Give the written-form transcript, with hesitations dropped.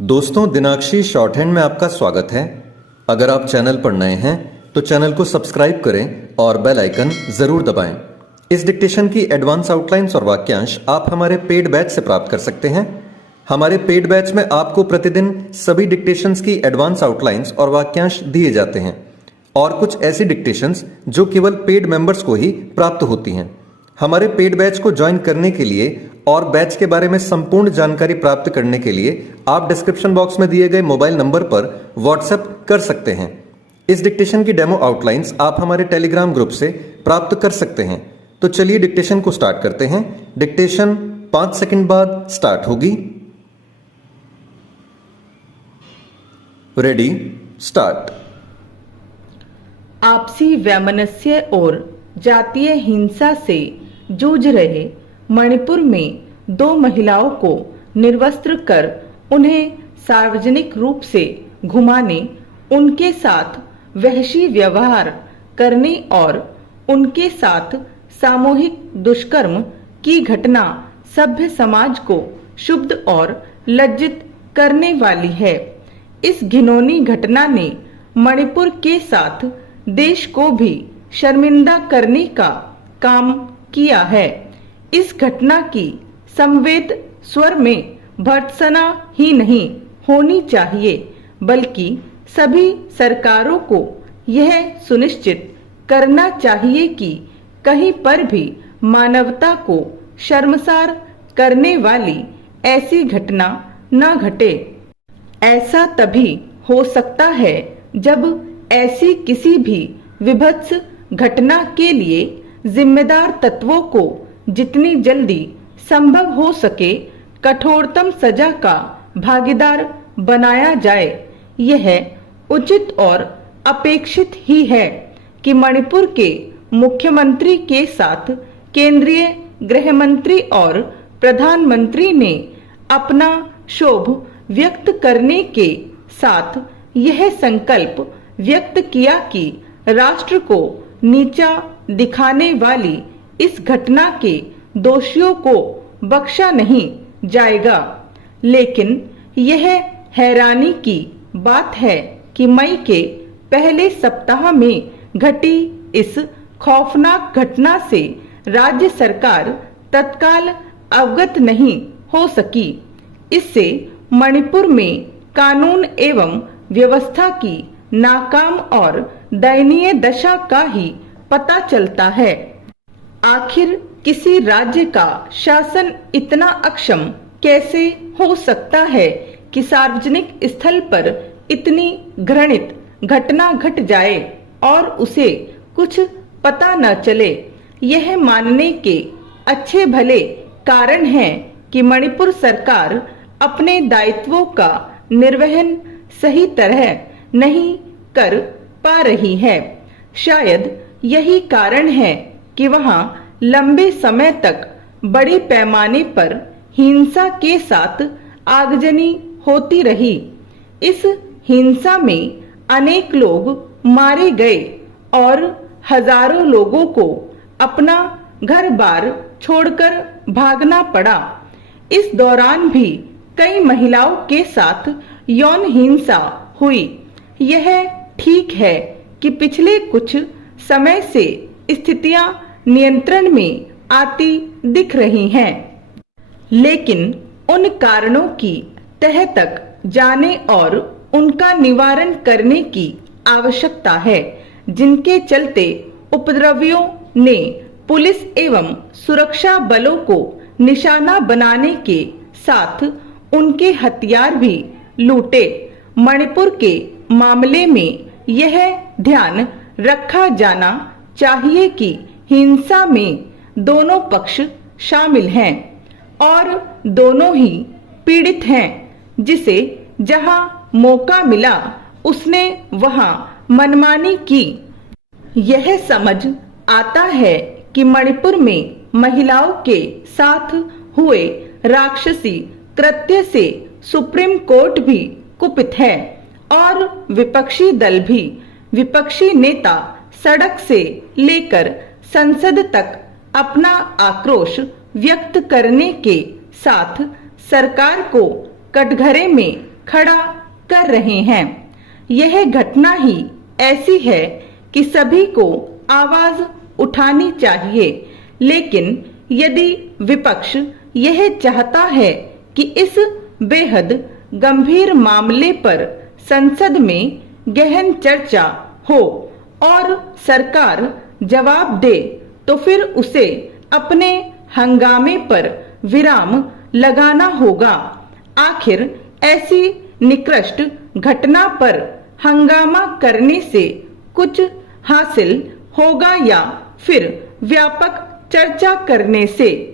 दोस्तों, दिनाक्षी short hand में आपका स्वागत है। अगर आप चैनल पर नए हैं तो चैनल को सब्सक्राइब करें और बेल आइकन जरूर दबाएं। इस डिक्टेशन की एडवांस आउटलाइंस और वाक्यांश आप हमारे पेड बैच से प्राप्त कर सकते हैं। हमारे पेड बैच में आपको प्रतिदिन सभी डिक्टेशंस की एडवांस आउटलाइंस और वाक्यांश दिए जाते हैं और कुछ ऐसी डिक्टेशंस जो केवल पेड मेंबर्स को ही प्राप्त होती हैं। हमारे पेड बैच को ज्वाइन करने के लिए और बैच के बारे में संपूर्ण जानकारी प्राप्त करने के लिए आप डिस्क्रिप्शन बॉक्स में दिए गए मोबाइल नंबर पर व्हाट्सएप कर सकते हैं। इस डिक्टेशन की डेमो आउटलाइंस आप हमारे टेलीग्राम ग्रुप से प्राप्त कर सकते हैं। तो चलिए डिक्टेशन को स्टार्ट करते हैं। डिक्टेशन 5 सेकंड बाद स्टार्ट होगी। Ready, start. आपसी वैमनस्य और जातीय हिंसा से जूझ रहे मणिपुर में 2 महिलाओं को निर्वस्त्र कर उन्हें सार्वजनिक रूप से घुमाने, उनके साथ वहशी व्यवहार करने और उनके साथ सामूहिक दुष्कर्म की घटना सभ्य समाज को क्षुब्ध और लज्जित करने वाली है। इस घिनौनी घटना ने मणिपुर के साथ देश को भी शर्मिंदा करने का काम किया है। इस घटना की संवेद स्वर में भर्त्सना ही नहीं होनी चाहिए, बल्कि सभी सरकारों को यह सुनिश्चित करना चाहिए कि कहीं पर भी मानवता को शर्मसार करने वाली ऐसी घटना न घटे। ऐसा तभी हो सकता है जब ऐसी किसी भी विभत्स घटना के लिए जिम्मेदार तत्वों को जितनी जल्दी संभव हो सके कठोरतम सजा का भागीदार बनाया जाए। यह उचित और अपेक्षित ही है कि मणिपुर के मुख्यमंत्री के साथ केंद्रीय गृह मंत्री और प्रधानमंत्री ने अपना क्षोभ व्यक्त करने के साथ यह संकल्प व्यक्त किया कि राष्ट्र को नीचा दिखाने वाली इस घटना के दोषियों को बख्शा नहीं जाएगा। लेकिन यह हैरानी की बात है कि मई के पहले सप्ताह में घटी इस खौफनाक घटना से राज्य सरकार तत्काल अवगत नहीं हो सकी। इससे मणिपुर में कानून एवं व्यवस्था की नाकाम और दयनीय दशा का ही पता चलता है। आखिर किसी राज्य का शासन इतना अक्षम कैसे हो सकता है कि सार्वजनिक स्थल पर इतनी घृणित घटना घट जाए और उसे कुछ पता न चले। यह मानने के अच्छे भले कारण हैं कि मणिपुर सरकार अपने दायित्वों का निर्वहन सही तरह नहीं कर पा रही है। शायद यही कारण है कि वहां लंबे समय तक बड़े पैमाने पर हिंसा के साथ आगजनी होती रही। इस हिंसा में अनेक लोग मारे गए और हजारों लोगों को अपना घर-बार छोड़कर भागना पड़ा। इस दौरान भी कई महिलाओं के साथ यौन हिंसा हुई। यह ठीक है कि पिछले कुछ समय से स्थितियां नियंत्रण में आती दिख रही हैं, लेकिन उन कारणों की तह तक जाने और उनका निवारण करने की आवश्यकता है जिनके चलते उपद्रवियों ने पुलिस एवं सुरक्षा बलों को निशाना बनाने के साथ उनके हथियार भी लूटे। मणिपुर के मामले में यह ध्यान रखा जाना चाहिए कि हिंसा में दोनों पक्ष शामिल हैं और दोनों ही पीड़ित हैं। जिसे जहां मौका मिला उसने वहां मनमानी की। यह समझ आता है कि मणिपुर में महिलाओं के साथ हुए राक्षसी कृत्य से सुप्रीम कोर्ट भी कुपित है और विपक्षी दल भी। विपक्षी नेता सड़क से लेकर संसद तक अपना आक्रोश व्यक्त करने के साथ सरकार को कटघरे में खड़ा कर रहे हैं। यह घटना ही ऐसी है कि सभी को आवाज उठानी चाहिए। लेकिन यदि विपक्ष यह चाहता है कि इस बेहद गंभीर मामले पर संसद में गहन चर्चा हो और सरकार जवाब दे, तो फिर उसे अपने हंगामे पर विराम लगाना होगा। आखिर ऐसी निकृष्ट घटना पर हंगामा करने से कुछ हासिल होगा या फिर व्यापक चर्चा करने से